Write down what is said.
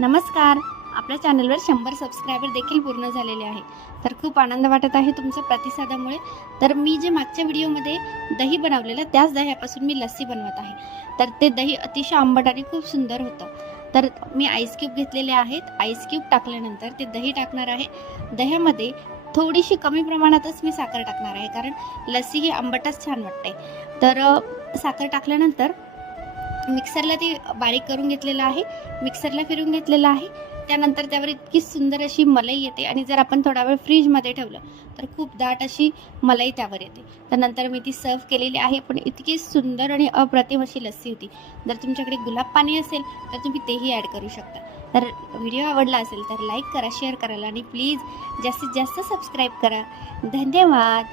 नमस्कार. आपल्या चॅनलवर शंभर सबस्क्रायबर देखील पूर्ण झालेले आहे तर खूप आनंद वाटत आहे तुमच्या प्रतिसादामुळे. तर मी जे मागच्या व्हिडिओमध्ये दही बनवलेलं त्याच दह्यापासून मी लस्सी बनवत आहे. तर ते दही अतिशय आंबट आणि खूप सुंदर होतं. तर मी आईस क्यूब घेतलेले आहेत. आईस क्यूब टाकल्यानंतर ते दही टाकणार आहे. दह्यामध्ये थोडीशी कमी प्रमाणातच मी साखर टाकणार आहे कारण लस्सी ही आंबटच छान वाटते. तर साखर टाकल्यानंतर मिक्सरला ते बारीक करून घेतलेलं आहे. मिक्सरला फिरून घेतलेलं आहे. त्यानंतर त्यावर इतकी सुंदर अशी मलाई येते आणि जर आपण थोडा वेळ फ्रीजमध्ये ठेवलं तर खूप दाट अशी मलाई त्यावर येते. त्यानंतर मी ती सर्व केलेली आहे. पण इतकी सुंदर आणि अप्रतिम अशी लस्सी होती. जर तुमच्याकडे गुलाब पाणी असेल तर तुम्ही तेही ॲड करू शकता. तर व्हिडिओ आवडला असेल तर लाईक करा शेअर करायला आणि प्लीज जास्तीत जास्त सबस्क्राईब करा. धन्यवाद.